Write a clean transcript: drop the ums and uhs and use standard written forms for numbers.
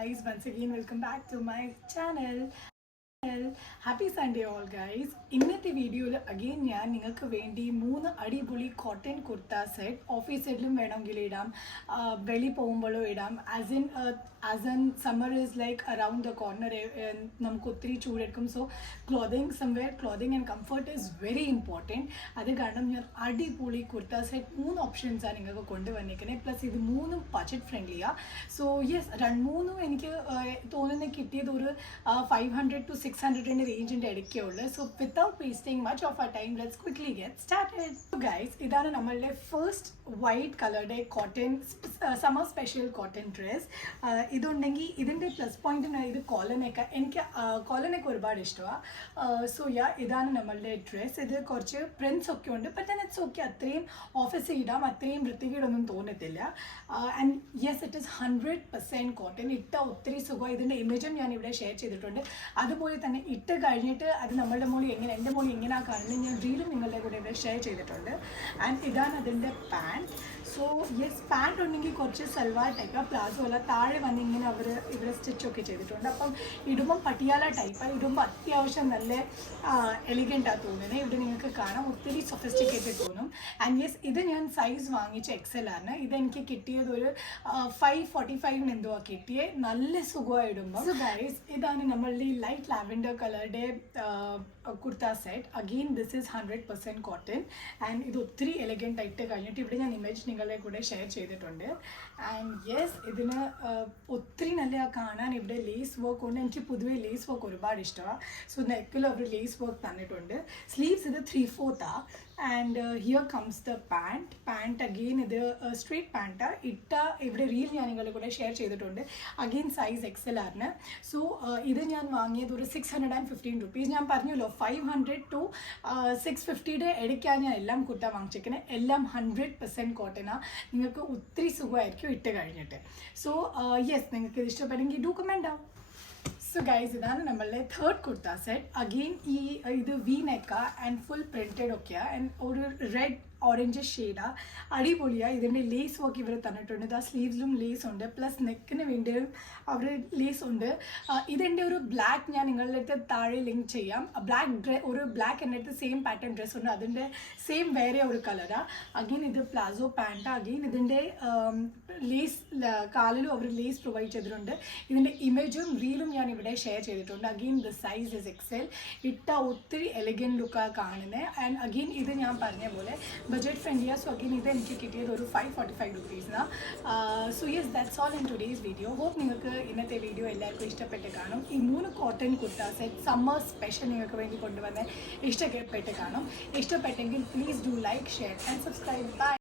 guys, once again welcome back to my channel. Happy Sunday all guys. ഇന്നത്തെ വീഡിയോയിൽ again ഞാൻ നിങ്ങൾക്ക് വേണ്ടി 3 അടിപൊളി കോട്ടൺ കുർത്ത സെറ്റ് ഓഫീസിലും വേണമെങ്കിൽ ഇടാം, വെളി പോകുമ്പോഴും ഇടാം. As in summer is like around the corner, നമുക്ക് ഒത്തിരി ചൂടെടുക്കും. So clothing and comfort is very important. അത് കാരണം ഞാൻ അടിപൊളി കുർത്ത സെറ്റ് 3 ഓപ്ഷൻസാണ് നിങ്ങൾക്ക് കൊണ്ടുവന്നിരിക്കുന്നത്. പ്ലസ് ഇത് 3 ബഡ്ജറ്റ് ഫ്രണ്ട്ലിയാണ്. സോ യെസ്, 2-3 എനിക്ക് തോന്നുന്നത് കിട്ടിയത് ഒരു 500 to 600 റേഞ്ചിൻ്റെ ഇടയ്ക്കേ ഉള്ളൂ. So without wasting much of our time let's quickly get started. So guys, ഇതാണ് നമ്മളുടെ ഫസ്റ്റ് വൈറ്റ് കളറുടെ cotton summer special cotton dress. ഇതുണ്ടെങ്കിൽ ഇതിൻ്റെ പ്ലസ് പോയിന്റ് ഇത് കോളനൊക്കെ, എനിക്ക് കോളനൊക്കെ ഒരുപാട് ഇഷ്ടമാണ്. സോ ഇതാണ് നമ്മളുടെ ഡ്രസ്. ഇത് കുറച്ച് പ്രിൻസ് ഒക്കെ ഉണ്ട്, ബട്ട് ദെൻ ഇറ്റ്സ് ഓക്കെ. അത്രയും ഓഫീസിൽ ഇടാം, അത്രയും വൃത്തികേടൊന്നും തോന്നത്തില്ല. And yes, it is 100% cotton. ഇട്ട ഒത്തിരി സുഖം. ഇതിൻ്റെ ഇമേജും ഞാൻ ഇവിടെ ഷെയർ ചെയ്തിട്ടുണ്ട്. അതുപോലെ തന്നെ ഇട്ട് കഴിഞ്ഞിട്ട് അത് നമ്മളുടെ മോളിൽ എങ്ങനെ, എൻ്റെ മോളിൽ എങ്ങനെയാണ് കാണുന്നത് ഞാൻ റീലും നിങ്ങളുടെ കൂടെ ഇവിടെ ഷെയർ ചെയ്തിട്ടുണ്ട്. ആൻഡ് ഇതാണ് അതിൻ്റെ പാൻറ്റ്. സോ യെസ്, പാൻറ്റ് ഉണ്ടെങ്കിൽ കുറച്ച് സൽവാർ ടൈപ്പ് പ്ലാസോ അല്ല, താഴെ വന്ന് ഇങ്ങനെ അവർ ഇവിടെ സ്റ്റിച്ചൊക്കെ ചെയ്തിട്ടുണ്ട്. അപ്പം ഇടുമ്പം പട്ടിയാല ടൈപ്പാണ്. ഇടുമ്പോൾ അത്യാവശ്യം നല്ല എലിഗൻ്റാണ് തോന്നുന്നത്. ഇവിടെ നിങ്ങൾക്ക് കാണാം, ഒത്തിരി സൊഫിസ്റ്റിക്കേറ്റഡ് തോന്നും. ആൻഡ് യെസ്, ഇത് ഞാൻ സൈസ് വാങ്ങിച്ച XL ആണ്. ഇതെനിക്ക് കിട്ടിയത് ഒരു 545 എന്തോ കിട്ടിയത്. നല്ല സുഖമായി ഇടുമ്പോൾ. സോ ഗൈസ്, ഇതാണ് നമ്മളുടെ ഈ ലൈറ്റ് ലാവൻഡർ കളറുടെ kurta set. Again this is 100% cotton. And ഇത് ഒത്തിരി എലഗൻ്റ് ആയിട്ട് കഴിഞ്ഞിട്ട് ഇവിടെ ഞാൻ ഇമേജ് നിങ്ങളുടെ കൂടെ ഷെയർ ചെയ്തിട്ടുണ്ട്. ആൻഡ് യെസ്, ഇതിന് ഒത്തിരി നല്ല കാണാൻ. ഇവിടെ ലേസ് വർക്ക് ഉണ്ട്. എനിക്ക് പൊതുവേ ലേസ് വർക്ക് ഒരുപാട് ഇഷ്ടമാണ്. സോ നെക്കിൽ അവർ ലേസ് വർക്ക് തന്നിട്ടുണ്ട്. സ്ലീവ്സ് ഇത് 3/4. And here comes the pant again ഇത് സ്ട്രേറ്റ് പാൻറ്റാണ്. ഇട്ട ഇവിടെ റീൽ ഞാൻ നിങ്ങളുടെ കൂടെ ഷെയർ ചെയ്തിട്ടുണ്ട്. അഗെയിൻ സൈസ് XL ആണ്. സോ ഇത് ഞാൻ വാങ്ങിയത് ഒരു 615 റുപ്പീസ്. ഞാൻ പറഞ്ഞല്ലോ 500 to 650 ഇടയ്ക്കാണ് ഞാൻ എല്ലാം കുർത്ത വാങ്ങിച്ചിരിക്കുന്നത്. എല്ലാം 100% കോട്ടനാണ്. നിങ്ങൾക്ക് ഒത്തിരി സുഖമായിരിക്കും ഇട്ട് കഴിഞ്ഞിട്ട്. സോ യെസ്, നിങ്ങൾക്ക് ഇത് ഇഷ്ടപ്പെടുമെങ്കിൽ ഡു കമൻറ്റ് ആവും. സോ ഗൈസ്, ഇതാണ് നമ്മളുടെ തേർഡ് കുർത്ത സെറ്റ്. അഗെയിൻ ഇത് വി നെക്കാ ആൻഡ് ഫുൾ പ്രിൻറ്റഡ് ഒക്കെയാണ്. ആൻഡ് ഒരു റെഡ് ഓറഞ്ച് ഷെയ്ഡാണ്. അടിപൊളിയാണ്. ഇതിൻ്റെ ലേസ് വർക്ക് ഇവർ തന്നിട്ടുണ്ട്. ഇത് ആ സ്ലീവ്സിലും ലേസ് ഉണ്ട്, പ്ലസ് നെക്കിന് വേണ്ടിയും അവർ ലേസ് ഉണ്ട്. ഇതിൻ്റെ ഒരു ബ്ലാക്ക് ഞാൻ നിങ്ങളുടെ അടുത്ത് താഴെ ലിങ്ക് ചെയ്യാം. ഒരു ബ്ലാക്ക് എൻ്റെ അടുത്ത് സെയിം പാറ്റേൺ ഡ്രസ്സ് ഉണ്ട്, അതിൻ്റെ സെയിം വേറെ ഒരു കളറാണ്. അഗെയിൻ ഇത് പ്ലാസോ പാൻറ്റാണ്. അഗെയിൻ ഇതിൻ്റെ ലേസ് കാലിലും അവർ ലേസ് പ്രൊവൈഡ് ചെയ്തിട്ടുണ്ട്. ഇതിൻ്റെ ഇമേജും റീലും ഞാൻ ഇവിടെ ഷെയർ ചെയ്തിട്ടുണ്ട്. Again the size is XL. ഇട്ട ഒത്തിരി എലഗൻറ്റ് ലുക്കാണ് കാണുന്നത്. ആൻഡ് അഗെയിൻ ഇത് ഞാൻ പറഞ്ഞ പോലെ ബഡ്ജറ്റ് ഫ്രണ്ട്ലിയാണ്. സോ അഗെയിൻ ഇത് എനിക്ക് കിട്ടിയത് ഒരു 545 റുപ്പീസിനാണ്. So yes, that's all in today's video. Hope നിങ്ങൾക്ക് ഇന്നത്തെ വീഡിയോ എല്ലാവർക്കും ഇഷ്ടപ്പെട്ട് കാണും. ഈ 3 cotton kurta set summer special നിങ്ങൾക്ക് വേണ്ടി കൊണ്ടുവന്ന് ഇഷ്ടപ്പെട്ട് കാണും. ഇഷ്ടപ്പെട്ടെങ്കിൽ please do like, share and subscribe. By.